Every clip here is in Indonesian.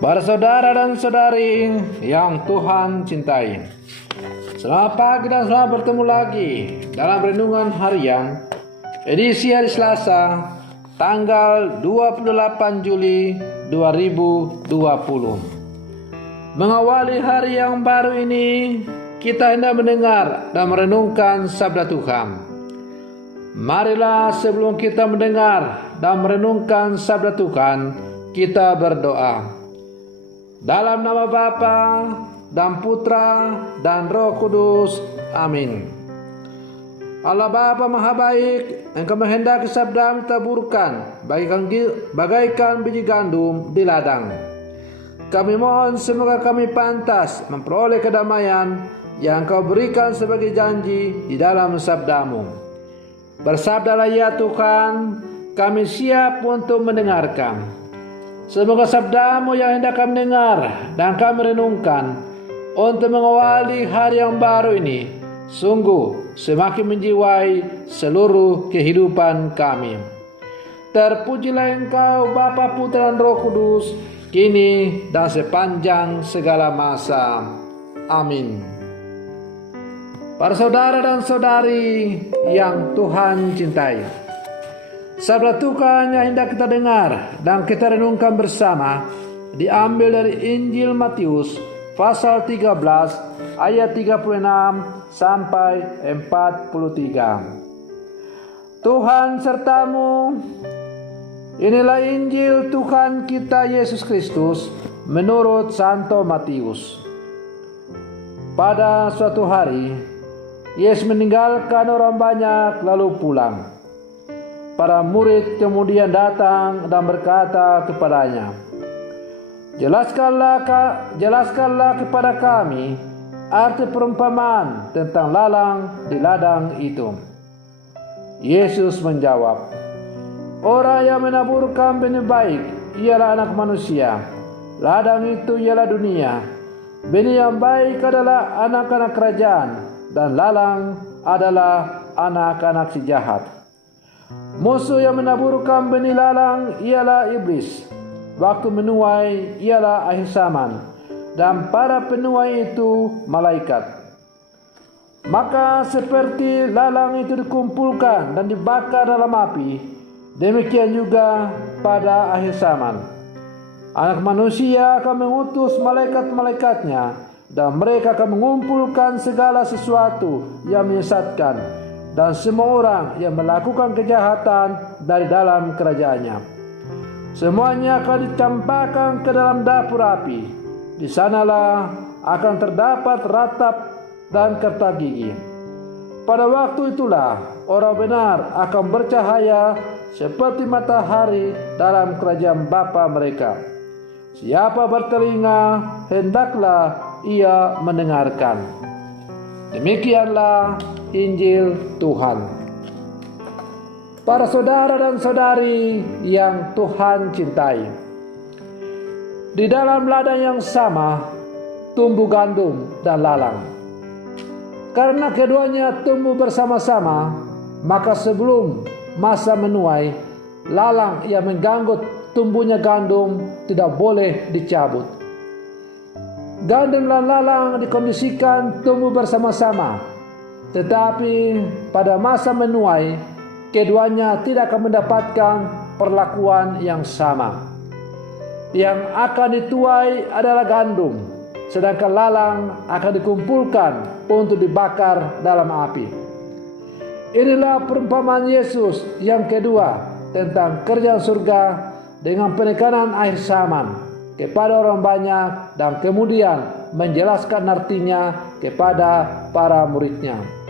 Para saudara dan saudari yang Tuhan cintai, selamat pagi dan selamat bertemu lagi dalam renungan harian edisi hari Selasa tanggal 28 Juli 2020. Mengawali hari yang baru ini, kita hendak mendengar dan merenungkan sabda Tuhan. Marilah sebelum kita mendengar dan merenungkan sabda Tuhan, kita berdoa. Dalam nama Bapa dan Putra dan Roh Kudus. Amin. Allah Bapa Maha Baik, Engkau menghendaki sabda ditaburkan bagaikan biji gandum di ladang. Kami mohon semoga kami pantas memperoleh kedamaian yang Engkau berikan sebagai janji di dalam sabdamu. Bersabdalah ya Tuhan, kami siap untuk mendengarkan. Semoga sabdamu yang hendak kami dengar dan kami renungkan untuk mengawali hari yang baru ini sungguh semakin menjiwai seluruh kehidupan kami. Terpujilah Engkau Bapa, Putra dan Roh Kudus, kini dan sepanjang segala masa. Amin. Para saudara dan saudari yang Tuhan cintai, sabda Tuhan yang hendak kita dengar dan kita renungkan bersama diambil dari Injil Matius pasal 13 ayat 36 sampai 43. Tuhan sertamu. Inilah Injil Tuhan kita Yesus Kristus menurut Santo Matius. Pada suatu hari, Yesus meninggalkan orang banyak lalu pulang. Para murid kemudian datang dan berkata kepadanya, Jelaskanlah kepada kami arti perumpamaan tentang lalang di ladang itu. Yesus menjawab, orang yang menaburkan benih baik ialah anak manusia. Ladang itu ialah dunia. Benih yang baik adalah anak-anak kerajaan, dan lalang adalah anak-anak si jahat. Musuh yang menaburkan benih lalang ialah iblis. Waktu menuai ialah akhir zaman, dan para penuai itu malaikat. Maka seperti lalang itu dikumpulkan dan dibakar dalam api, demikian juga pada akhir zaman. Anak manusia akan mengutus malaikat-malaikatnya, dan mereka akan mengumpulkan segala sesuatu yang menyesatkan dan semua orang yang melakukan kejahatan dari dalam kerajaannya. Semuanya akan dicampakkan ke dalam dapur api. Di sanalah akan terdapat ratap dan kerta gigi. Pada waktu itulah orang benar akan bercahaya seperti matahari dalam kerajaan Bapa mereka. Siapa bertelinga, hendaklah ia mendengarkan. Demikianlah Injil Tuhan. Para saudara dan saudari yang Tuhan cintai, di dalam ladang yang sama tumbuh gandum dan lalang. Karena keduanya tumbuh bersama-sama, maka sebelum masa menuai, lalang yang mengganggu tumbuhnya gandum tidak boleh dicabut. Gandum dan lalang dikondisikan tumbuh bersama-sama, tetapi pada masa menuai, keduanya tidak akan mendapatkan perlakuan yang sama. Yang akan dituai adalah gandum, sedangkan lalang akan dikumpulkan untuk dibakar dalam api. Inilah perumpamaan Yesus yang kedua tentang kerjaan surga dengan penekanan akhir zaman kepada orang banyak dan kemudian menjelaskan artinya kepada para muridnya.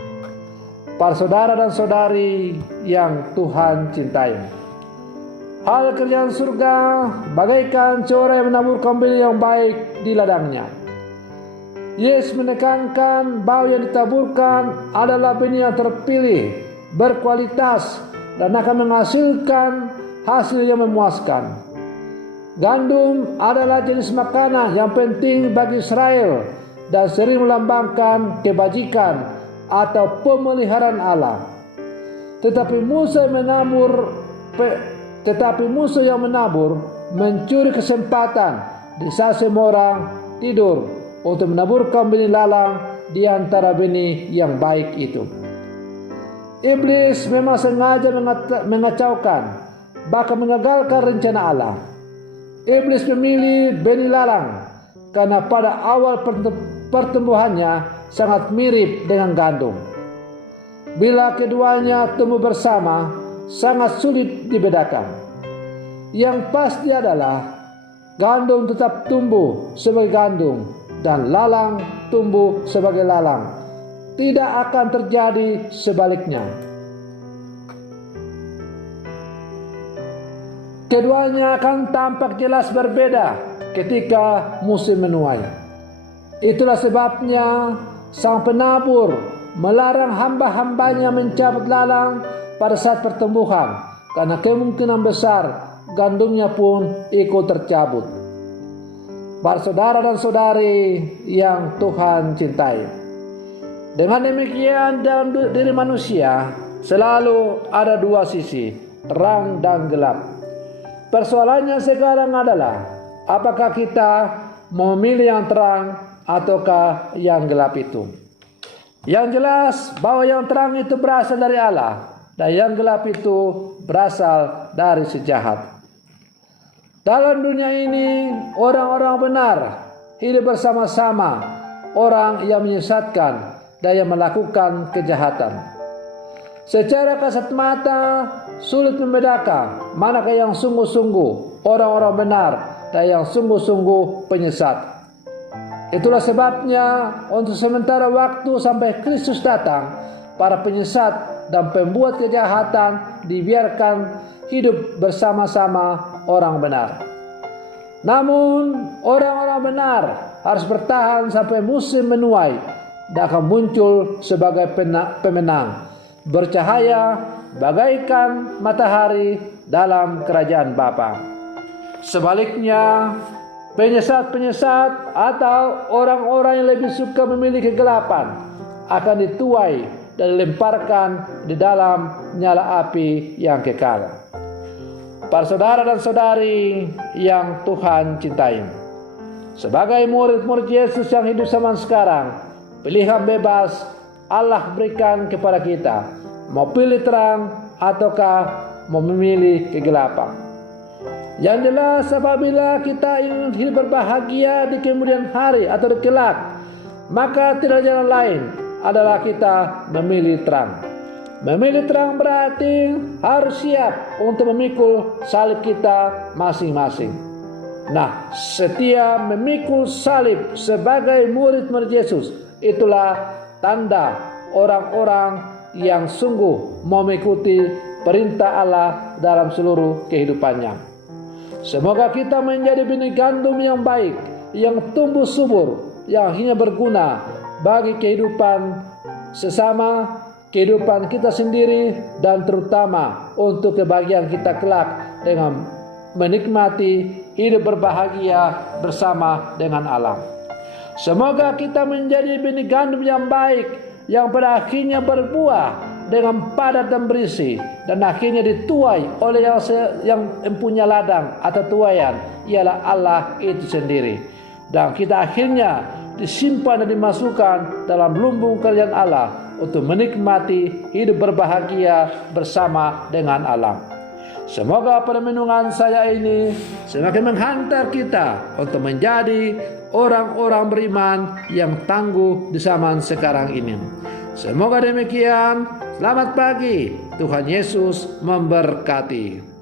Para saudara dan saudari yang Tuhan cintai, hal kerjaan surga bagaikan seorang yang menaburkan benih yang baik di ladangnya. Yesus menekankan bahwa yang ditaburkan adalah benih yang terpilih, berkualitas, dan akan menghasilkan hasil yang memuaskan. Gandum adalah jenis makanan yang penting bagi Israel dan sering melambangkan kebajikan atau pemeliharaan Allah. Tetapi musuh yang menabur mencuri kesempatan di saat semua orang tidur untuk menaburkan benih lalang di antara benih yang baik itu. Iblis memang sengaja mengacaukan, bahkan mengagalkan rencana Allah. Iblis memilih benih lalang karena pada awal pertumbuhannya sangat mirip dengan gandum. Bila keduanya tumbuh bersama, sangat sulit dibedakan. Yang pasti adalah gandum tetap tumbuh sebagai gandum dan lalang tumbuh sebagai lalang. Tidak akan terjadi sebaliknya. Keduanya akan tampak jelas berbeda ketika musim menuai. Itulah sebabnya sang penabur melarang hamba-hambanya mencabut lalang pada saat pertumbuhan, karena kemungkinan besar gandumnya pun ikut tercabut. Para saudara dan saudari yang Tuhan cintai, dengan demikian dalam diri manusia selalu ada dua sisi, terang dan gelap. Persoalannya sekarang adalah apakah kita memilih yang terang ataukah yang gelap itu. Yang jelas bahwa yang terang itu berasal dari Allah dan yang gelap itu berasal dari si jahat. Dalam dunia ini orang-orang benar hidup bersama-sama orang yang menyesatkan dan yang melakukan kejahatan. Secara kasat mata sulit membedakan manakah yang sungguh-sungguh orang-orang benar dan yang sungguh-sungguh penyesat. Itulah sebabnya untuk sementara waktu sampai Kristus datang, para penyesat dan pembuat kejahatan dibiarkan hidup bersama-sama orang benar. Namun orang-orang benar harus bertahan sampai musim menuai dan akan muncul sebagai pemenang, bercahaya bagaikan matahari dalam kerajaan Bapa. Sebaliknya, penyesat-penyesat atau orang-orang yang lebih suka memilih kegelapan akan dituai dan dilemparkan di dalam nyala api yang kekal. Para saudara dan saudari yang Tuhan cintai, sebagai murid-murid Yesus yang hidup zaman sekarang, pilihan bebas Allah berikan kepada kita, mau pilih terang ataukah mau memilih kegelapan. Yang jelas apabila kita ingin hidup berbahagia di kemudian hari atau di kelak, maka tidak jalan lain adalah kita memilih terang. Memilih terang berarti harus siap untuk memikul salib kita masing-masing. Nah, setia memikul salib sebagai murid-murid Yesus, itulah tanda orang-orang yang sungguh mau mengikuti perintah Allah dalam seluruh kehidupannya. Semoga kita menjadi benih gandum yang baik, yang tumbuh subur, yang akhirnya berguna bagi kehidupan sesama, kehidupan kita sendiri, dan terutama untuk kebahagiaan kita kelak dengan menikmati hidup berbahagia bersama dengan Allah. Semoga kita menjadi benih gandum yang baik, yang pada akhirnya berbuah dengan padat dan berisi, dan akhirnya dituai oleh yang mempunyai ladang atau tuaian, ialah Allah itu sendiri. Dan kita akhirnya disimpan dan dimasukkan dalam lumbung kerajaan Allah untuk menikmati hidup berbahagia bersama dengan Allah. Semoga permenungan saya ini semakin menghantar kita untuk menjadi orang-orang beriman yang tangguh di zaman sekarang ini. Semoga demikian. Selamat pagi. Tuhan Yesus memberkati.